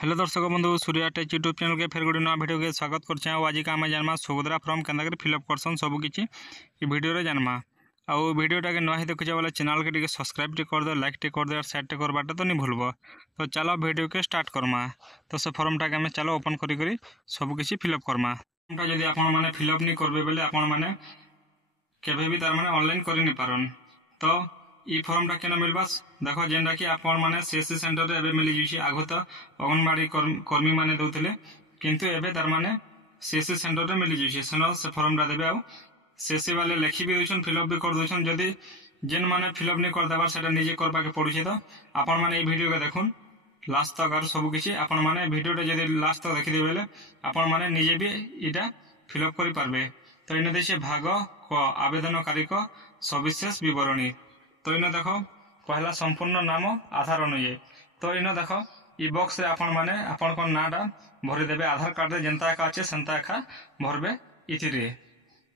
Hello दर्शक बंधु Surya take YouTube channel के फिर गोटे नया वीडियो के स्वागत करछे। आज का आम जानमा सुभद्रा फॉर्म केंदा फिलअप करसन सबकि वीडियो रे जानमा। आउ वीडियोटा के नही देखुचे बोले चैनल के सब्सक्राइब कर दे, लाइक कर दे और शेयर करवाटा तो नहीं भूलब। तो चलो वीडियो के स्टार्ट करमा। तो से फॉर्मटा के चलो ओपन करी सबकि फिलअप करमा। फॉर्मटा जदि आपण माने फिलअप नहीं करबे बेले आपण माने केबे भी तार माने ऑनलाइन करि नहीं पारन। तो ई फॉर्मटा केना मिलबा देखो जेंडा कि आपण माने सीएससी सेंटर रे एबे मिली जिछि। आगो तो अंगनवाड़ी कर्मी माने दउतले किंतु एबे तार माने सीएससी सेंटर रे मिली जिछि। सेनो से फॉर्मटा देबे आ सीएससी वाले लिखि भी दोछन, फिलअप भी कर दोछन। जदि जेन माने फिलअप नहीं कर देबार सेटा निजे करबा के पड़ुछि। तो आपण माने ई वीडियो के देखुन लास्ट तक और सब किछि आपण माने वीडियोटा जदि लास्ट तक देखि देबेले आपण माने निजे भी इटा फिलअप करि पारबे। तो इन देशे भाग क आवेदनकारी को सविशेष विवरणी। तो इन देखो पहला संपूर्ण नाम आधार अनुयायी। तो इन देखो ई बॉक्स रे आपण माने आपण को नाटा भरि देबे। आधार कार्ड रे जेंता का अछि सेंता का भरबे। इथिरे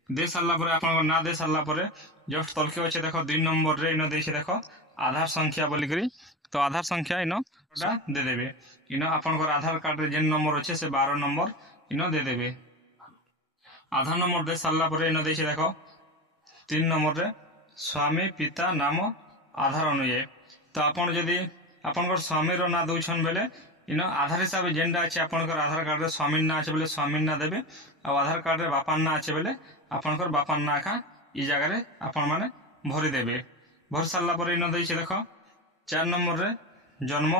दे सारला परे आपण को ना दे सारला परे जस्ट तलके अछि देखो 2 नंबर रे इन देछि देखो आधार संख्या बोली करी। तो आधार संख्या इन दे देबे। इन आपण को आधार कार्ड रे जेन नंबर अछि से 12 नंबर इन दे देबे। आधार नंबर दे सारला परे इन देछि देखो 3 नंबर रे स्वामी पिता नाम आधार अनुयायी। तो आपण जदि आपनकर स्वामी रो ना दउछन बेले इन आधार हिसाब जेंडा अछि आपनकर आधार कार्ड रे स्वामी ना अछि बेले स्वामी ना देबे। आ आधार कार्ड रे बापा ना अछि बेले आपनकर बापा ना का ई जगह रे आपण माने भरि देबे। भरि सारला परे इन दैछि देखो 4 नंबर रे जन्म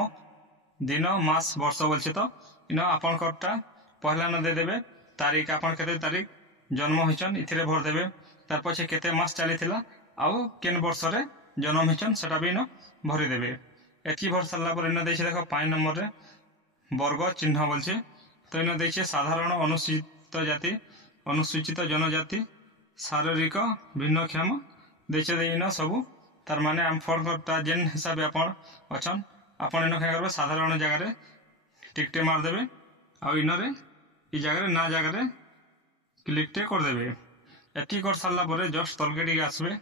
दिन मास वर्ष बोलछि। तो इन आपनकरटा पहला न दे देबे तारीख आपण केते तारीख जन्म होइछन इथिरे भर देबे। तार पछे केते मास चलीथिला आउ केन वर्ष रे जन्म होइछन सेटा भी न भरि देबे। एकी भर सारला पर इन दैछि देखो 5 नंबर रे वर्ग चिन्ह बोलछि। तो इन दैछि साधारण अनुसूचित जाति अनुसूचित जनजाति शारीरिक भिन्नक्षम दैछि इन सब तार माने हम फॉर्मटा जेन हिसाब आपण अछन आपण इन काय करबे साधारण जगह रे टिकटे मार देबे। आ इन रे ई जगह रे ना जगह रे क्लिक टे कर देबे। एकी कर सारला परे जस्ट तलके टिके आसबे।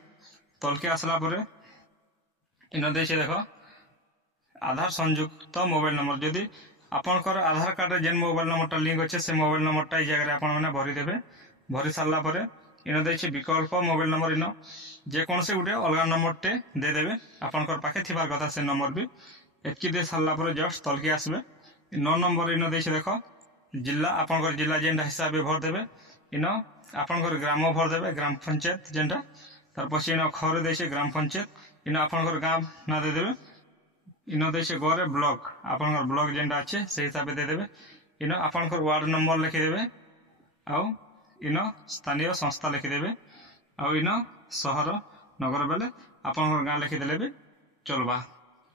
तलके आसला परे इन देछे देखो आधार संयुक्त मोबाइल नंबर। जदि आपनकर आधार कार्ड रे जेन मोबाइल नंबरटा लिंक अछि से मोबाइल नंबरटा ई जगह रे आपण माने भरि देबे। भरि सारला परे इन देछे विकल्प मोबाइल नंबर इन जे कोन से गुटे अलगा नंबर टे दे देबे आपनकर पाखे थिबार कथा से नंबर भी। एकी दे सारला परे जस्ट तलके आसबे। 9 नंबर इन देछे देखो जिला आपनकर जिला जेंडा हिसाब भर देबे। इन आपनकर ग्राम भर देबे ग्राम पंचायत जेंडा। तार पछे इन खरे देछे ग्राम पंचायत इन आपनकर गांव ना दे देबे। इन देछे गरे ब्लॉक आपनकर ब्लॉक जेंडा अछि से हिसाब दे देबे। इन आपनकर वार्ड नंबर लिखि देबे। आउ इन स्थानीय संस्था लिखि देबे। आउ इन शहर नगर बेले आपनकर गांव लिखि देले भी चलबा।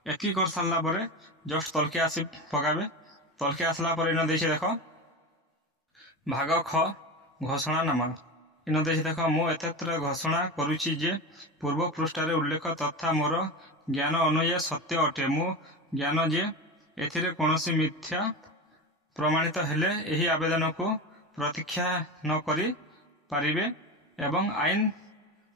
एकी कर सारला परे जस्ट तलके आसी पगाबे। तलके आसला परे इन देछे देखो भाग ख घोषणा नामा। इन देछे देखो मु एतत्र घोषणा करूछि जे पूर्व पृष्ठ रे उल्लेख तथा मोर ज्ञान अनुयायी सत्य अटे। मु ज्ञान जे एथिरे कोनोसी मिथ्या प्रमाणित हेले एही आवेदन को प्रतीक्षा न करि पारिबे एवं आईन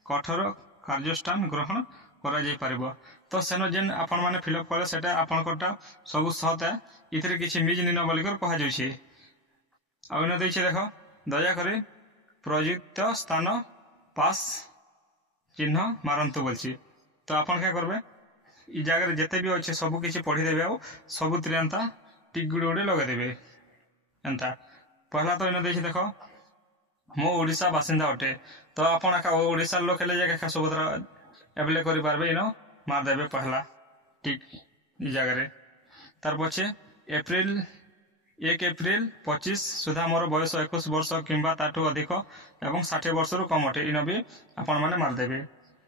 कठोर कार्यानुष्ठान ग्रहण करा जाय पारिबो। तो सेनो जेन आपण माने फिलअप करे सेटा आपनकटा सब सहता इथिरे किछि मिज निन बोलिकर कहा जायछि। आ इन दैछि देखो दया करे प्रयुक्त स्थान पास चिन्ह मारंतु बोलछि। तो आपण क्या करबे ई जगह रे जते भी अछि सब किछि पढी देबे। आ सब त्रियंता टिक गुडे गुडे लगा देबे एंता। पहला तो इन दैछि देखो मो ओडिसा बासिंदा अटे। तो आपण का ओडिसा लोक हेले जे का सुभद्रा एप्लाई करि पारबे। इन मार देबे पहला टिक ई जगह रे। तार पछे अप्रैल 1 अप्रैल 25 सुधा मोर बयस 21 वर्ष किंबा ताठू अधिक एवं 60 वर्ष रु कम अटे। इन भी आपण माने मार देबे।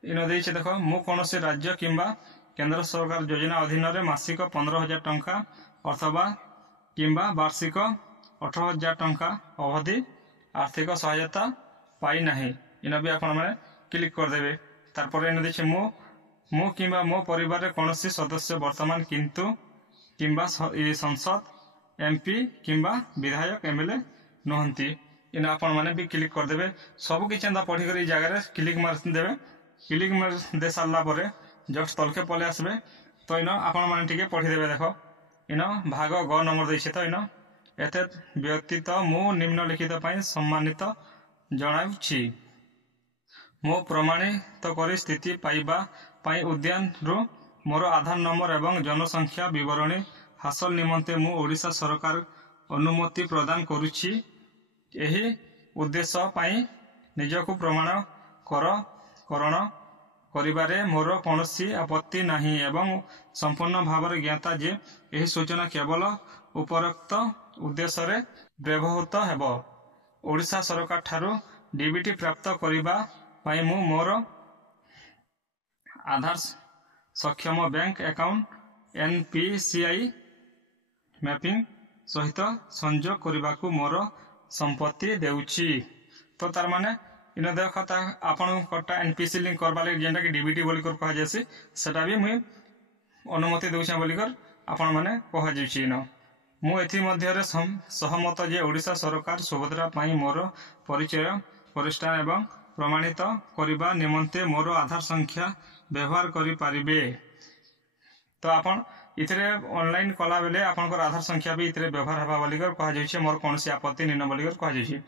इन दैछि देखो मु कोनोसी राज्य किंबा केंद्र सरकार योजना अधीन रे मासिक 15,000 टंका अथवा किंबा वार्षिक 18,000 टंका अवधि आर्थिक सहायता पाई नाही। इन भी आपण माने क्लिक कर देबे। तार पर इन दैछि मु किंबा मो परिवार रे कोनोसी सदस्य वर्तमान किंतु किंबा संसद एमपी किंबा विधायक एमएलए नहंती। इन आपण माने भी क्लिक कर देबे। सब किछ एंदा पढी कर ई जगह रे क्लिक मार देबे। क्लिक मार दे सारला परे जस्ट तलके पले आसबे। तो इन आपण माने टिके पढी देबे देखो इन भाग ग नंबर देछे तो इन एते व्यतीत मु निम्नलिखित पई सम्मानित जणाउछि। मो प्रमाणित करी स्थिति पाइबा पई उद्यान रु मोर आधार नंबर एवं जनसंख्या विवरणी हासिल निमंते मु ओडिशा सरकार अनुमति प्रदान करुछि। एही उद्देश्य पई निजको प्रमाण करण करिबारे मोर कौनसी आपत्ति नहीं एवं संपूर्ण भाव ज्ञाता जे एही सूचना केवल उपरोक्त उद्देश्य रे व्यवहृत हेबो। ओडिशा सरकार ठारू डीबीटी प्राप्त करिबा पई मु मोर आधार सक्षम बैंक अकाउंट एनपीसीआई मैपिंग सहित संजोग करबाकू मोर संपत्ति देउछि। तो तार माने इन देख आपन कटा एनपीसी लिंक करबा ले जेंटा कि डीबीटी बोली कर कहा जासी सेटा भी मुई अनुमति देउछा बोली कर आपन माने कहा जाउछि। इन मु एथि मध्य रे सहमत जे ओडिशा सरकार सुभद्रा पई मोर परिचय प्रतिष्ठान एवं प्रमाणित करिबा निमंते मोर आधार संख्या व्यवहार करि पारिबे। तो आपन इतरे ऑनलाइन कला बेले आपनकर आधार संख्या भी इतरे व्यवहार हबा बोली कर कहा जाउछि। मोर कोनसी आपत्ति निन बोली कर कहा जाउछि।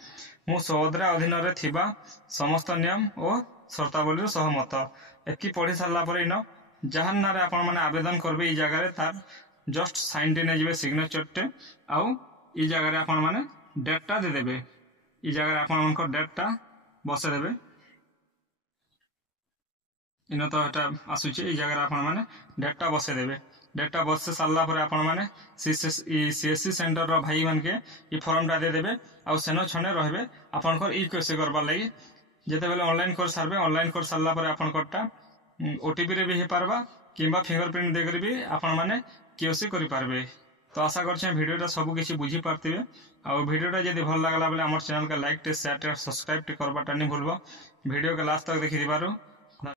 मु सुभद्रा अधीन रे थिबा समस्त नियम और शर्तावली सहमत। एकी पढ़ी सारला पर इन जहां नारे आपन माने आवेदन करबे ई जगह रे तार जस्ट साइन दे ने जिवे सिग्नेचर टे आउ ई जगह रे आपन माने डेट टा दे देबे। ई जगह रे आपन मानकर डेट टा बसे देबे। इन तो एटा आसुछि ई जगह रे आपन माने डेट टा बसे देबे। डेट टा बसे सारला पर आपन माने सीएससी सेंटर रो भाई मन के ई फॉर्म टा दे देबे आउ सेनो छने रहबे आपनकर ई कैसे करबा लागि जेते बेले ऑनलाइन कर सारबे। ऑनलाइन कर सारला पर आपनकर टा ओटीपी रे भी हे पारबा किंबा फिंगरप्रिंट दे कर भी आपन माने केओसी करि पारबे। तो आशा करछे वीडियो टा सब किछि बुझी पारतिबे। आ वीडियो टा जदि भल लागला बेले हमर चैनल के लाइक टे शेयर टे सब्सक्राइब टे करबा टा नि भूलबो। वीडियो के लास्ट तक देखि दिबारु